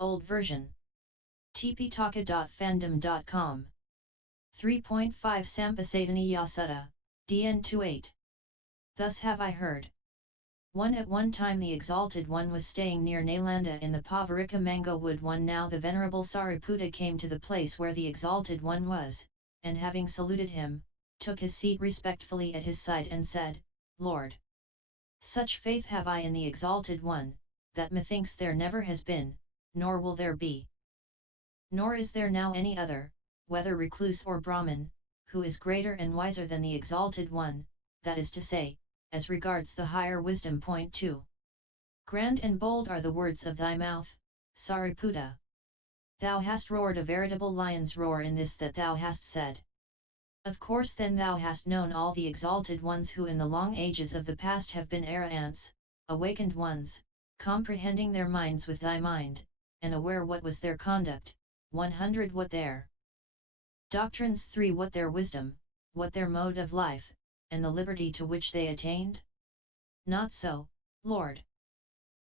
Old version. tptaka.fandom.com 3.5 Sampasadaniya Sutta, DN 28. Thus have I heard. At one time the Exalted One was staying near Nalanda in the Pavarika Mango Wood. Now the Venerable Sariputta came to the place where the Exalted One was, and having saluted him, took his seat respectfully at his side and said, Lord, such faith have I in the Exalted One, that methinks there never has been, nor will there be. Nor is there now any other, whether recluse or Brahmin, who is greater and wiser than the Exalted One, that is to say, as regards the higher wisdom. Point 2. Grand and bold are the words of thy mouth, Sariputta. Thou hast roared a veritable lion's roar in this that thou hast said. Of course then thou hast known all the Exalted Ones who in the long ages of the past have been arahants, awakened ones, comprehending their minds with thy mind, and aware what was their conduct, 100 what their doctrines, 3 what their wisdom, what their mode of life, and the liberty to which they attained? Not so, Lord.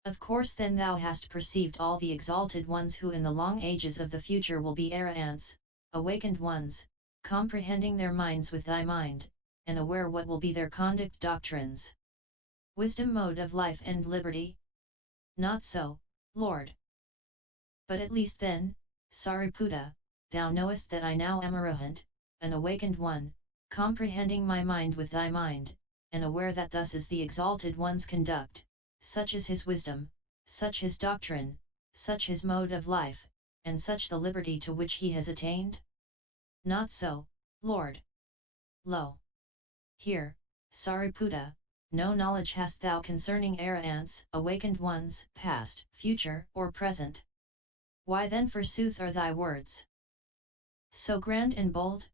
Of course then thou hast perceived all the Exalted Ones who in the long ages of the future will be arahants, awakened ones, comprehending their minds with thy mind, and aware what will be their conduct, doctrines, wisdom, mode of life and liberty? Not so, Lord. But at least then, Sariputta, thou knowest that I now am arahant, an awakened one, comprehending my mind with thy mind, and aware that thus is the Exalted One's conduct, such is his wisdom, such his doctrine, such his mode of life, and such the liberty to which he has attained? Not so, Lord. Lo! Here, Sariputta, no knowledge hast thou concerning arahants, awakened ones, past, future, or present. Why then forsooth are thy words so grand and bold?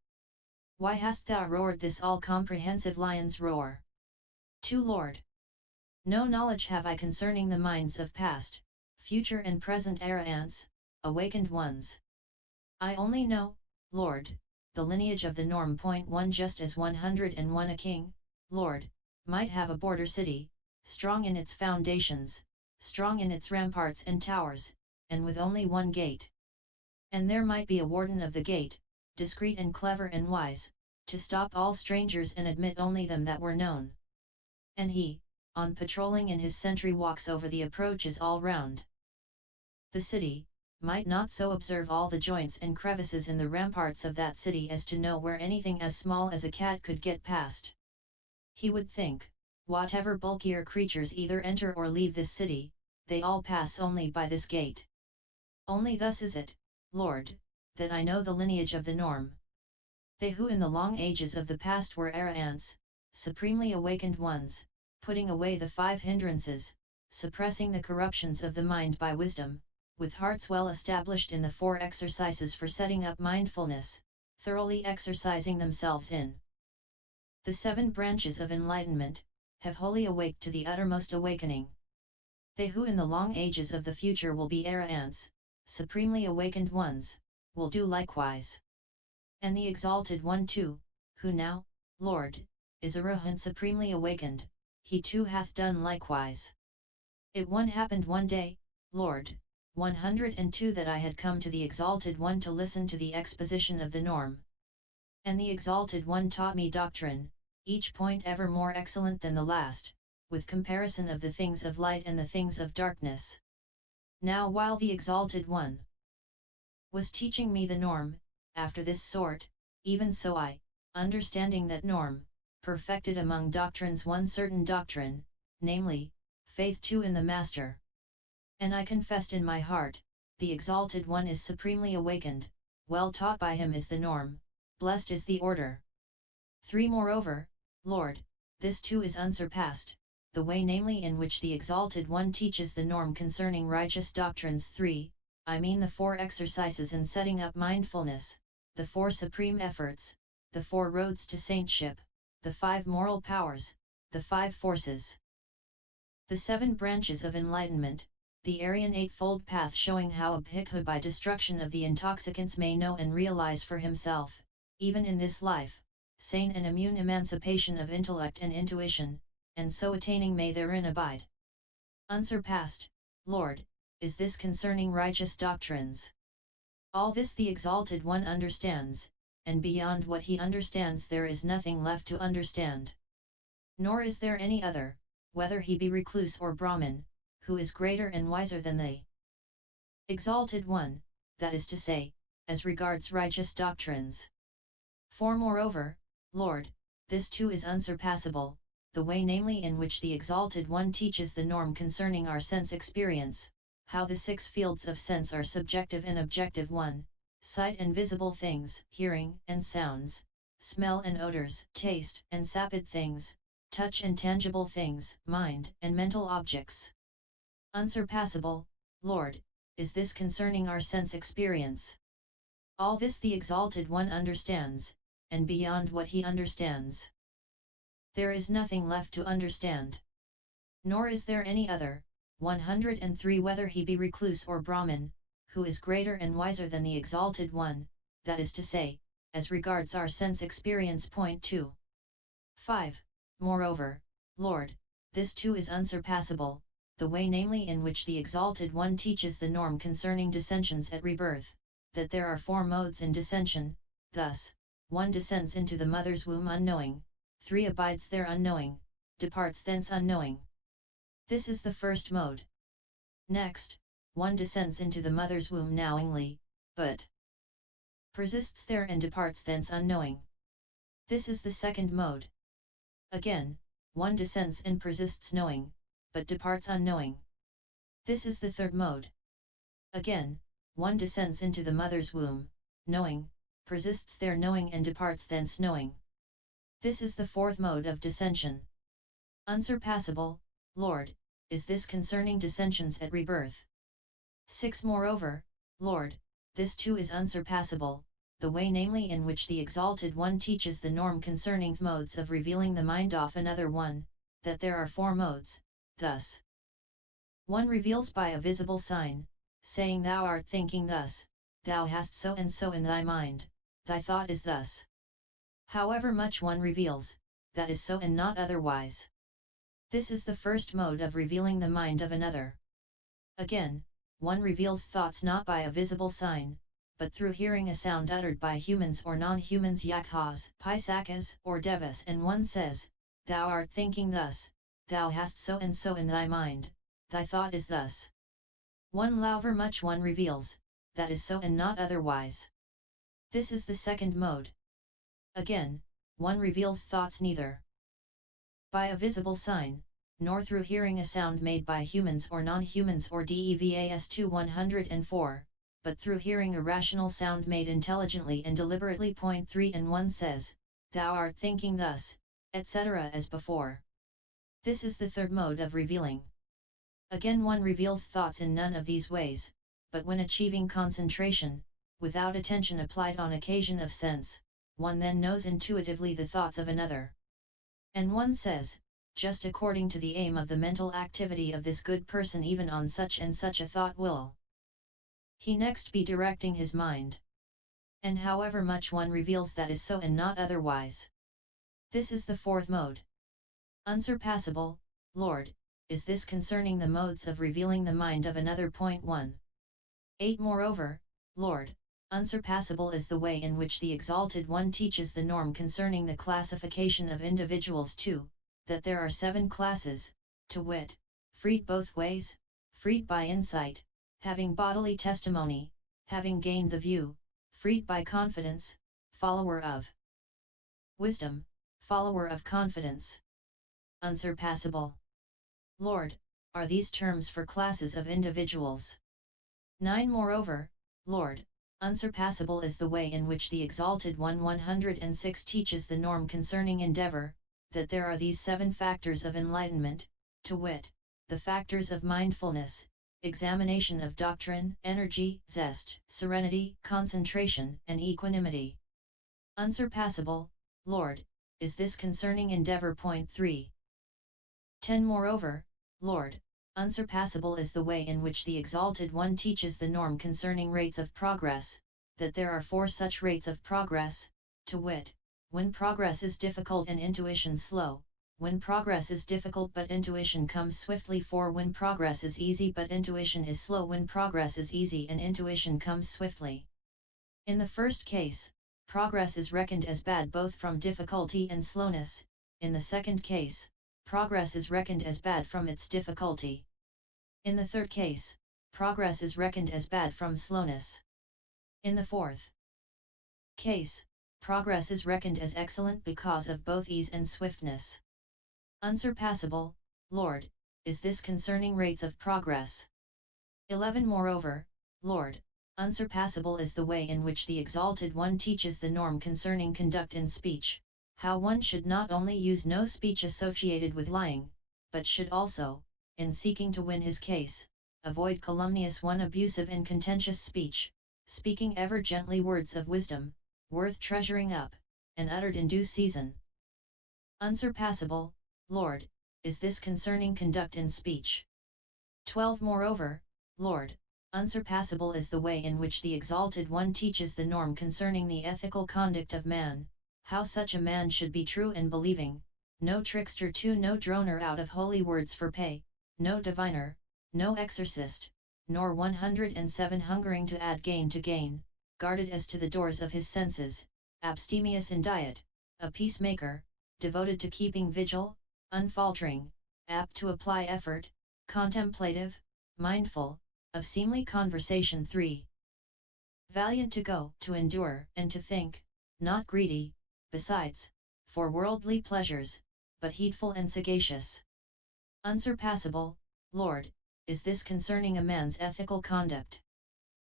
Why hast thou roared this all-comprehensive lion's roar? 2 Lord. No knowledge have I concerning the minds of past, future and present arahants, awakened ones. I only know, Lord, the lineage of the norm. Point 1 Just as 101 a king, Lord, might have a border city, strong in its foundations, strong in its ramparts and towers, and with only one gate. And there might be a warden of the gate, discreet and clever and wise, to stop all strangers and admit only them that were known. And he, on patrolling in his sentry, walks over the approaches all round the city, might not so observe all the joints and crevices in the ramparts of that city as to know where anything as small as a cat could get past. He would think, whatever bulkier creatures either enter or leave this city, they all pass only by this gate. Only thus is it, Lord, that I know the lineage of the norm. They who in the long ages of the past were arahants, supremely awakened ones, putting away the 5 hindrances, suppressing the corruptions of the mind by wisdom, with hearts well established in the 4 exercises for setting up mindfulness, thoroughly exercising themselves in the 7 branches of enlightenment, have wholly awaked to the uttermost awakening. They who in the long ages of the future will be arahants, supremely awakened ones, will do likewise. And the Exalted One too, who now, Lord, is arahant supremely awakened, he too hath done likewise. It happened one day, Lord, 102 that I had come to the Exalted One to listen to the exposition of the norm. And the Exalted One taught me doctrine, each point ever more excellent than the last, with comparison of the things of light and the things of darkness. Now while the Exalted One was teaching me the norm, after this sort, even so I, understanding that norm, perfected among doctrines one certain doctrine, namely, faith too in the Master. And I confessed in my heart, the Exalted One is supremely awakened, well taught by him is the norm, blessed is the order. 3 Moreover, Lord, this too is unsurpassed, the way namely in which the Exalted One teaches the norm concerning righteous doctrines. 3, I mean the 4 exercises in setting up mindfulness, the 4 supreme efforts, the 4 roads to saintship, the 5 moral powers, the 5 forces, the 7 branches of enlightenment, the Aryan Eightfold Path showing how a bhikkhu by destruction of the intoxicants may know and realize for himself, even in this life, sane and immune emancipation of intellect and intuition, and so attaining may therein abide. Unsurpassed, Lord, is this concerning righteous doctrines. All this the Exalted One understands, and beyond what he understands there is nothing left to understand. Nor is there any other, whether he be recluse or Brahmin, who is greater and wiser than they. Exalted One, that is to say, as regards righteous doctrines. For moreover, Lord, this too is unsurpassable, the way namely in which the Exalted One teaches the norm concerning our sense experience, how the six fields of sense are subjective and objective: 1. Sight and visible things, hearing and sounds, smell and odors, taste and sapid things, touch and tangible things, mind and mental objects. Unsurpassable, Lord, is this concerning our sense experience. All this the Exalted One understands, and beyond what he understands there is nothing left to understand. Nor is there any other, 103, whether he be recluse or Brahmin, who is greater and wiser than the Exalted One, that is to say, as regards our sense experience. Point 2. 5. Moreover, Lord, this too is unsurpassable, the way namely in which the Exalted One teaches the norm concerning dissensions at rebirth, that there are 4 modes in dissension, thus, 1 descends into the mother's womb unknowing, 3 abides there unknowing, departs thence unknowing. This is the first mode. Next, 1 descends into the mother's womb knowingly, but persists there and departs thence unknowing. This is the second mode. Again, 1 descends and persists knowing, but departs unknowing. This is the third mode. Again, 1 descends into the mother's womb, knowing, persists there knowing and departs thence knowing. This is the fourth mode of dissension. Unsurpassable, Lord, is this concerning dissensions at rebirth. 6. Moreover, Lord, this too is unsurpassable, the way namely in which the Exalted One teaches the norm concerning modes of revealing the mind of another one, that there are 4 modes, thus. 1 reveals by a visible sign, saying thou art thinking thus, thou hast so and so in thy mind, thy thought is thus. However much 1 reveals, that is so and not otherwise. This is the first mode of revealing the mind of another. Again, 1 reveals thoughts not by a visible sign, but through hearing a sound uttered by humans or non-humans, yakhas, paisakas, or devas, and 1 says, thou art thinking thus, thou hast so and so in thy mind, thy thought is thus. 1 however much 1 reveals, that is so and not otherwise. This is the second mode. Again, 1 reveals thoughts neither by a visible sign, nor through hearing a sound made by humans or non-humans or devas 104, but through hearing a rational sound made intelligently and deliberately. Point 3. And 1 says, thou art thinking thus, etc. as before. This is the third mode of revealing. Again, 1 reveals thoughts in none of these ways, but when achieving concentration, without attention applied on occasion of sense, 1 then knows intuitively the thoughts of another. And 1 says, just according to the aim of the mental activity of this good person, even on such and such a thought will he next be directing his mind. And however much 1 reveals, that is so and not otherwise. This is the fourth mode. Unsurpassable, Lord, is this concerning the modes of revealing the mind of another. Point 1. 8. Moreover, Lord, unsurpassable is the way in which the Exalted One teaches the norm concerning the classification of individuals too, that there are 7 classes, to wit, freed both ways, freed by insight, having bodily testimony, having gained the view, freed by confidence, follower of wisdom, follower of confidence. Unsurpassable, Lord, are these terms for classes of individuals. 9. Moreover, Lord, unsurpassable is the way in which the Exalted One 106 teaches the norm concerning endeavor, that there are these 7 factors of enlightenment, to wit, the factors of mindfulness, examination of doctrine, energy, zest, serenity, concentration, and equanimity. Unsurpassable, Lord, is this concerning endeavor. Point 3. 10. Moreover, Lord, unsurpassable is the way in which the Exalted One teaches the norm concerning rates of progress, that there are 4 such rates of progress, to wit, when progress is difficult and intuition slow, when progress is difficult but intuition comes swiftly. 4. When progress is easy but intuition is slow. When progress is easy and intuition comes swiftly. In the first case, progress is reckoned as bad both from difficulty and slowness. In the second case, progress is reckoned as bad from its difficulty. In the third case, progress is reckoned as bad from slowness. In the fourth case, progress is reckoned as excellent because of both ease and swiftness. Unsurpassable, Lord, is this concerning rates of progress. 11. Moreover, Lord, unsurpassable is the way in which the Exalted One teaches the norm concerning conduct in speech, how one should not only use no speech associated with lying, but should also, in seeking to win his case, avoid calumnious one abusive and contentious speech, speaking ever gently words of wisdom, worth treasuring up, and uttered in due season. Unsurpassable, Lord, is this concerning conduct in speech. 12. Moreover, Lord, unsurpassable is the way in which the Exalted One teaches the norm concerning the ethical conduct of man, how such a man should be true and believing, no trickster 2. No droner out of holy words for pay, no diviner, no exorcist, nor 107 hungering to add gain to gain, guarded as to the doors of his senses, abstemious in diet, a peacemaker, devoted to keeping vigil, unfaltering, apt to apply effort, contemplative, mindful, of seemly conversation. 3. Valiant to go, to endure, and to think, not greedy, besides, for worldly pleasures, but heedful and sagacious. Unsurpassable, Lord, is this concerning a man's ethical conduct.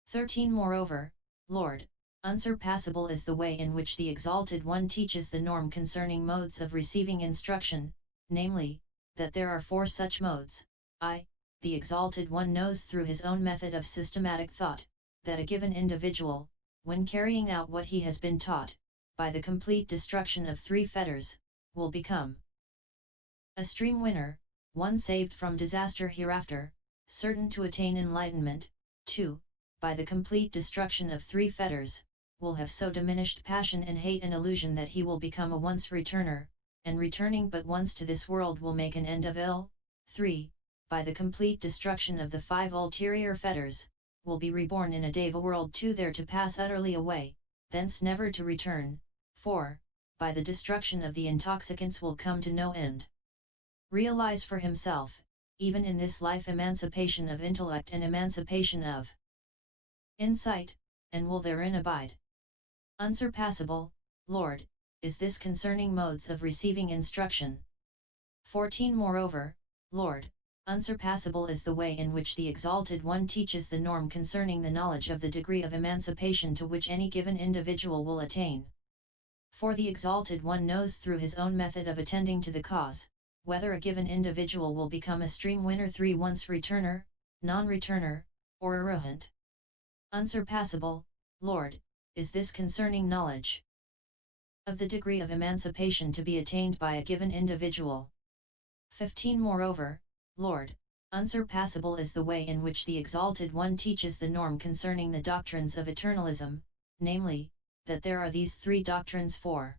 13. Moreover, Lord, unsurpassable is the way in which the Exalted One teaches the norm concerning modes of receiving instruction, namely, that there are 4 such modes. The Exalted One knows through his own method of systematic thought, that a given individual, when carrying out what he has been taught, by the complete destruction of 3 fetters, will become a stream winner, one saved from disaster hereafter, certain to attain enlightenment. 2. By the complete destruction of 3 fetters, will have so diminished passion and hate and illusion that he will become a once returner, and returning but once to this world will make an end of ill. 3. By the complete destruction of the 5 ulterior fetters, will be reborn in a deva world 2 there to pass utterly away, thence never to return. 4. By the destruction of the intoxicants will come to no end. Realize for himself, even in this life, emancipation of intellect and emancipation of insight, and will therein abide. Unsurpassable, Lord, is this concerning modes of receiving instruction. 14. Moreover, Lord, unsurpassable is the way in which the Exalted One teaches the norm concerning the knowledge of the degree of emancipation to which any given individual will attain. For the Exalted One knows through his own method of attending to the cause, whether a given individual will become a stream winner 3 once returner, non-returner, or arahant. Unsurpassable, Lord, is this concerning knowledge of the degree of emancipation to be attained by a given individual. 15. Moreover, Lord, unsurpassable is the way in which the Exalted One teaches the norm concerning the doctrines of eternalism, namely, that there are these 3 doctrines. 4.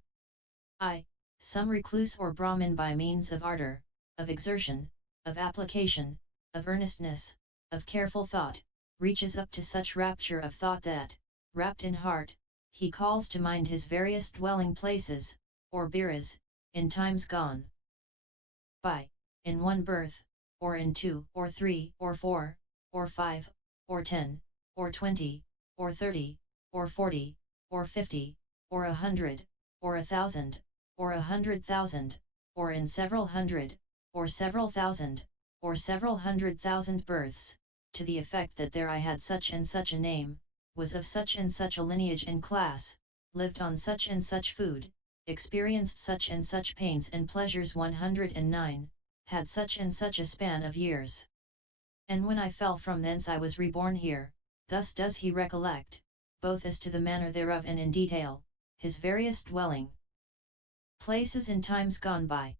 Some recluse or Brahmin by means of ardor, of exertion, of application, of earnestness, of careful thought, reaches up to such rapture of thought that, wrapped in heart, he calls to mind his various dwelling places, or biras, in times gone by, in one birth, or in 2, or 3, or 4, or 5, or 10, or 20, or 30, or 40, or 50, or 100, or 1,000, or 100,000, or in several hundred, or several thousand, or several 100,000 births, to the effect that there I had such and such a name, was of such and such a lineage and class, lived on such and such food, experienced such and such pains and pleasures 109, had such and such a span of years. And when I fell from thence I was reborn here. Thus does he recollect, both as to the manner thereof and in detail, his various dwelling places in times gone by.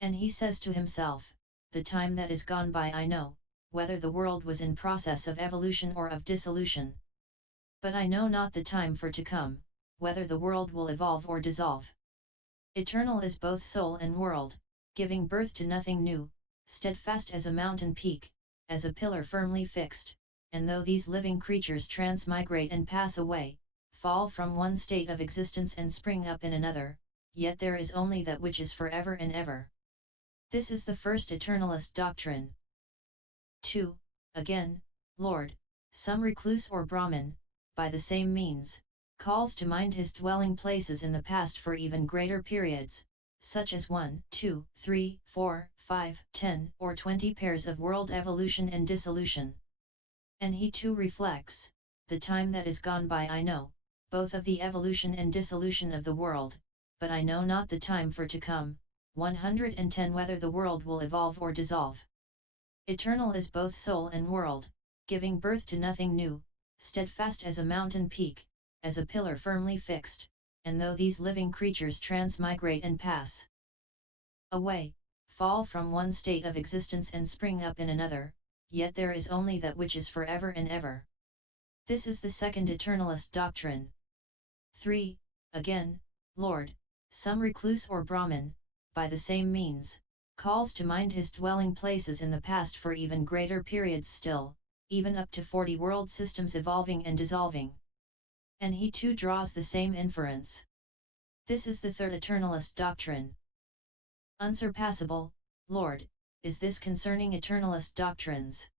And he says to himself, the time that is gone by I know, whether the world was in process of evolution or of dissolution. But I know not the time for to come, whether the world will evolve or dissolve. Eternal is both soul and world, giving birth to nothing new, steadfast as a mountain peak, as a pillar firmly fixed, and though these living creatures transmigrate and pass away, fall from one state of existence and spring up in another, yet there is only that which is forever and ever. This is the first eternalist doctrine. 2. Again, Lord, some recluse or Brahmin, by the same means, calls to mind his dwelling places in the past for even greater periods, such as 1, 2, 3, 4, 5, 10, or 20 pairs of world evolution and dissolution. And he too reflects, the time that is gone by I know, both of the evolution and dissolution of the world, but I know not the time for to come. 110 Whether the world will evolve or dissolve. Eternal is both soul and world, giving birth to nothing new, steadfast as a mountain peak, as a pillar firmly fixed, and though these living creatures transmigrate and pass away, fall from one state of existence and spring up in another, yet there is only that which is forever and ever. This is the second eternalist doctrine. 3. Again, Lord, some recluse or Brahmin, by the same means, calls to mind his dwelling places in the past for even greater periods still, even up to 40 world systems evolving and dissolving. And he too draws the same inference. This is the third eternalist doctrine. Unsurpassable, Lord, is this concerning eternalist doctrines.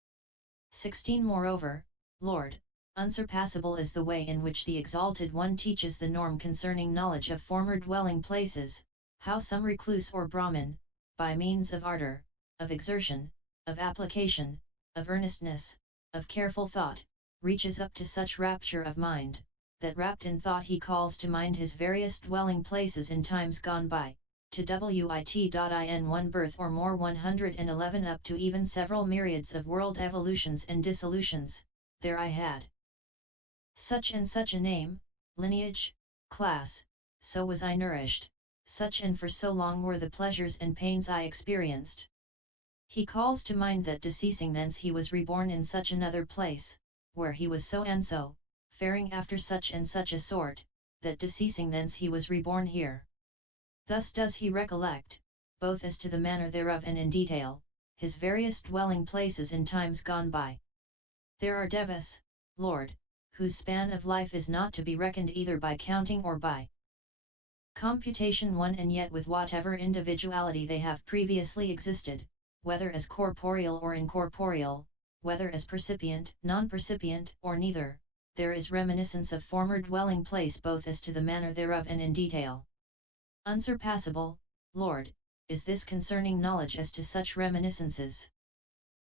16 Moreover, Lord, unsurpassable is the way in which the Exalted One teaches the norm concerning knowledge of former dwelling places, how some recluse or Brahmin, by means of ardor, of exertion, of application, of earnestness, of careful thought, reaches up to such rapture of mind, that wrapped in thought he calls to mind his various dwelling places in times gone by, to wit.in one birth or more 111 up to even several myriads of world evolutions and dissolutions. There I had such and such a name, lineage, class, so was I nourished, such and for so long were the pleasures and pains I experienced. He calls to mind that deceasing thence he was reborn in such another place, where he was so and so, faring after such and such a sort, that deceasing thence he was reborn here. Thus does he recollect, both as to the manner thereof and in detail, his various dwelling places in times gone by. There are devas, Lord, whose span of life is not to be reckoned either by counting or by computation one, and yet with whatever individuality they have previously existed, whether as corporeal or incorporeal, whether as percipient, non-percipient, or neither, there is reminiscence of former dwelling place both as to the manner thereof and in detail. Unsurpassable, Lord, is this concerning knowledge as to such reminiscences.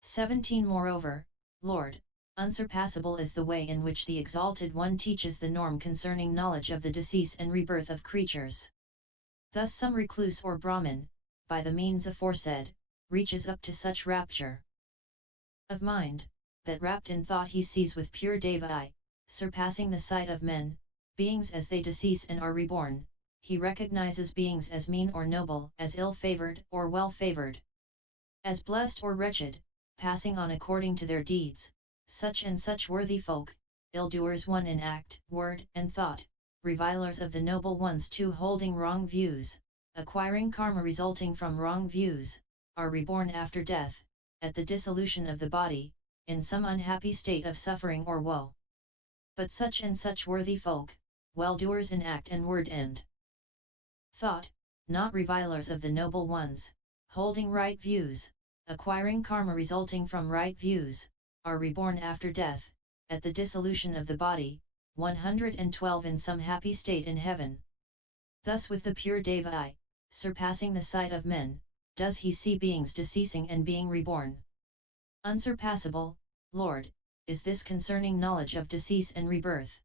17 Moreover, Lord, unsurpassable is the way in which the Exalted One teaches the norm concerning knowledge of the decease and rebirth of creatures. Thus some recluse or Brahmin, by the means aforesaid, reaches up to such rapture of mind, that wrapped in thought he sees with pure deva eye, surpassing the sight of men, beings as they decease and are reborn. He recognizes beings as mean or noble, as ill-favored or well-favored, as blessed or wretched, passing on according to their deeds, such and such worthy folk, ill-doers one in act, word, and thought, revilers of the noble ones too, holding wrong views, acquiring karma resulting from wrong views, are reborn after death, at the dissolution of the body, in some unhappy state of suffering or woe. But such and such worthy folk, well-doers in act and word and thought, not revilers of the noble ones, holding right views, acquiring karma resulting from right views, are reborn after death, at the dissolution of the body, 112 in some happy state in heaven. Thus with the pure deva eye, surpassing the sight of men, does he see beings deceasing and being reborn. Unsurpassable, Lord, is this concerning knowledge of decease and rebirth.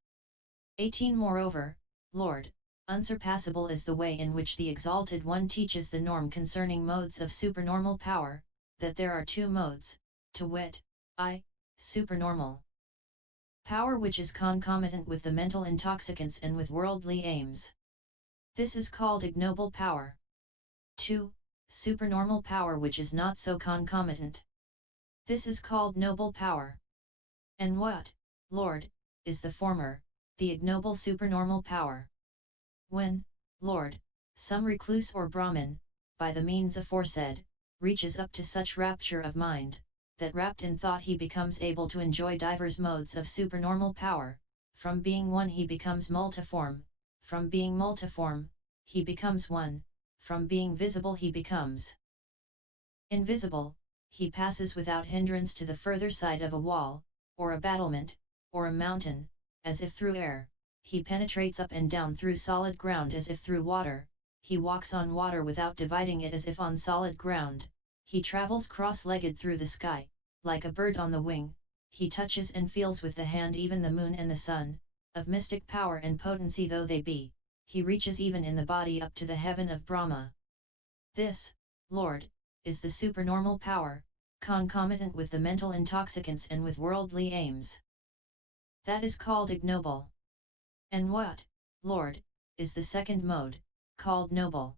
18 Moreover, Lord, unsurpassable is the way in which the Exalted One teaches the norm concerning modes of supernormal power, that there are two modes, to wit, I, supernormal power which is concomitant with the mental intoxicants and with worldly aims. This is called ignoble power. 2. Supernormal power which is not so concomitant. This is called noble power. And what, Lord, is the former, the ignoble supernormal power? When, Lord, some recluse or Brahmin, by the means aforesaid, reaches up to such rapture of mind, that wrapped in thought he becomes able to enjoy divers modes of supernormal power. From being one he becomes multiform, from being multiform, he becomes one, from being visible he becomes invisible, he passes without hindrance to the further side of a wall, or a battlement, or a mountain, as if through air, he penetrates up and down through solid ground as if through water, he walks on water without dividing it as if on solid ground, he travels cross-legged through the sky, like a bird on the wing, he touches and feels with the hand even the moon and the sun, of mystic power and potency though they be, he reaches even in the body up to the heaven of Brahma. This, Lord, is the supernormal power, concomitant with the mental intoxicants and with worldly aims. That is called ignoble. And what, Lord, is the second mode, called noble?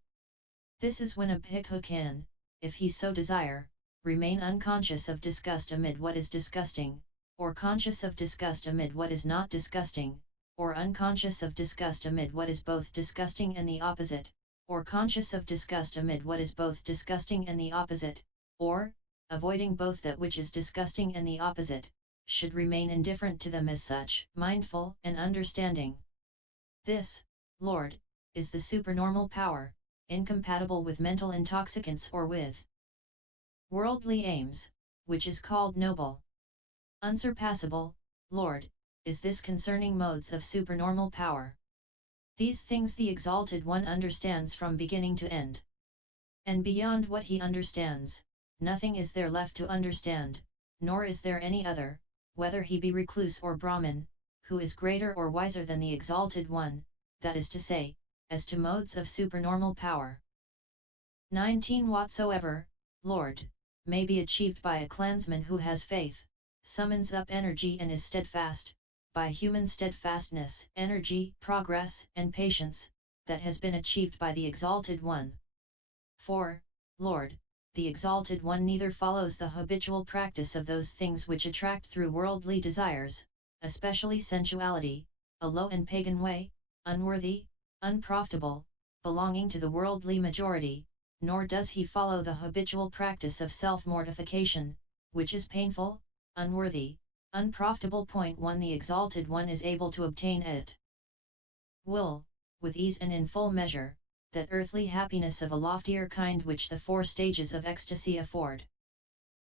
This is when a bhikkhu can, if he so desire, remain unconscious of disgust amid what is disgusting, or conscious of disgust amid what is not disgusting, or unconscious of disgust amid what is both disgusting and the opposite, or conscious of disgust amid what is both disgusting and the opposite, or, avoiding both that which is disgusting and the opposite, should remain indifferent to them as such, mindful and understanding. This, Lord, is the supernormal power, incompatible with mental intoxicants or with worldly aims, which is called noble. Unsurpassable, Lord, is this concerning modes of supernormal power. These things the Exalted One understands from beginning to end. And beyond what he understands, nothing is there left to understand, nor is there any other, whether he be recluse or Brahmin, who is greater or wiser than the Exalted One, that is to say, as to modes of supernormal power. 19 Whatsoever, Lord, may be achieved by a clansman who has faith, summons up energy and is steadfast, by human steadfastness, energy, progress, and patience, that has been achieved by the Exalted One. For, Lord, the Exalted One neither follows the habitual practice of those things which attract through worldly desires, especially sensuality, a low and pagan way, unworthy, unprofitable, belonging to the worldly majority, nor does he follow the habitual practice of self-mortification, which is painful, unworthy, unprofitable. 1 The Exalted One is able to obtain at will, with ease and in full measure, that earthly happiness of a loftier kind which the 4 stages of ecstasy afford.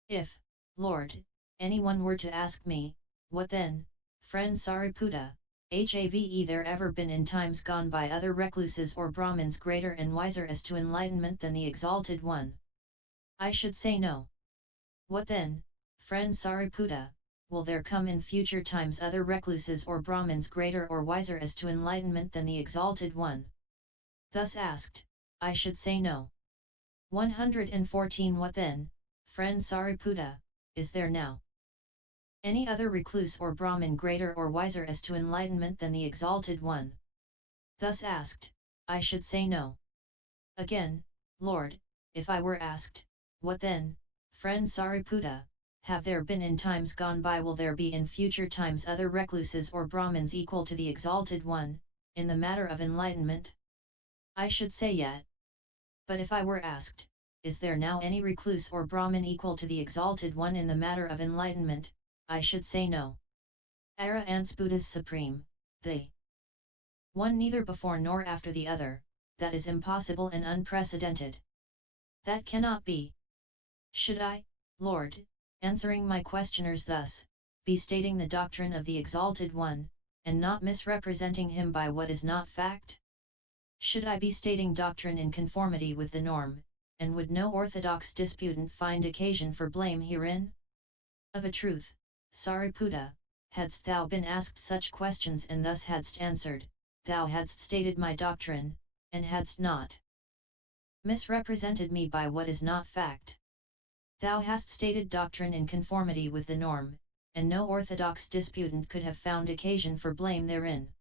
If, Lord, anyone were to ask me, what then, friend Sariputta, have there ever been in times gone by other recluses or Brahmins greater and wiser as to enlightenment than the Exalted One? I should say no. What then, friend Sariputta, will there come in future times other recluses or Brahmins greater or wiser as to enlightenment than the Exalted One? Thus asked, I should say no. 114 What then, friend Sariputta, is there now any other recluse or Brahmin greater or wiser as to enlightenment than the Exalted One? Thus asked, I should say no. Again, Lord, if I were asked, what then, friend Sariputta, have there been in times gone by, will there be in future times other recluses or Brahmins equal to the Exalted One, in the matter of enlightenment? I should say yet. But if I were asked, is there now any recluse or Brahmin equal to the Exalted One in the matter of enlightenment, I should say no. Ara ants Buddhas supreme, the one neither before nor after the other, that is impossible and unprecedented. That cannot be. Should I, Lord, answering my questioners thus, be stating the doctrine of the Exalted One, and not misrepresenting him by what is not fact? Should I be stating doctrine in conformity with the norm, and would no orthodox disputant find occasion for blame herein? Of a truth, Sariputta, hadst thou been asked such questions and thus hadst answered, thou hadst stated my doctrine, and hadst not misrepresented me by what is not fact. Thou hast stated doctrine in conformity with the norm, and no orthodox disputant could have found occasion for blame therein.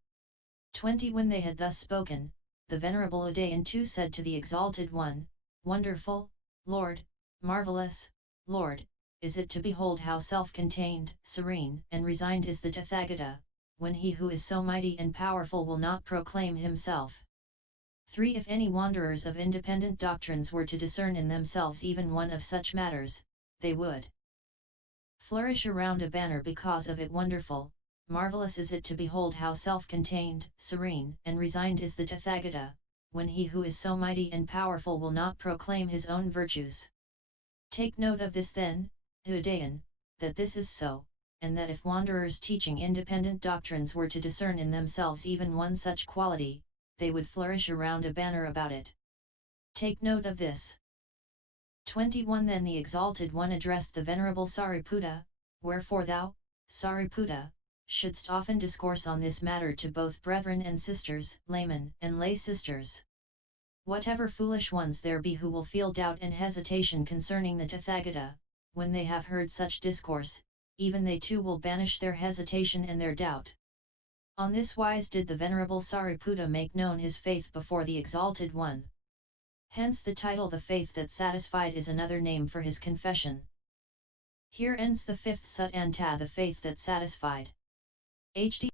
20 When they had thus spoken, the Venerable Udayan too said to the Exalted One, Wonderful, Lord, marvelous, Lord, is it to behold how self-contained, serene, and resigned is the Tathagata, when he who is so mighty and powerful will not proclaim himself. 3. If any wanderers of independent doctrines were to discern in themselves even one of such matters, they would flourish around a banner because of it. Wonderful, marvelous is it to behold how self-contained, serene, and resigned is the Tathagata, when he who is so mighty and powerful will not proclaim his own virtues. Take note of this then, Udayan, that this is so, and that if wanderers teaching independent doctrines were to discern in themselves even one such quality, they would flourish around a banner about it. Take note of this. 21. Then the Exalted One addressed the Venerable Sariputta, wherefore thou, Sariputta, shouldst often discourse on this matter to both brethren and sisters, laymen and lay sisters. Whatever foolish ones there be who will feel doubt and hesitation concerning the Tathagata, when they have heard such discourse, even they too will banish their hesitation and their doubt. On this wise did the Venerable Sariputta make known his faith before the Exalted One. Hence the title The Faith That Satisfied is another name for his confession. Here ends the 5th Sutta, The Faith That Satisfied. HD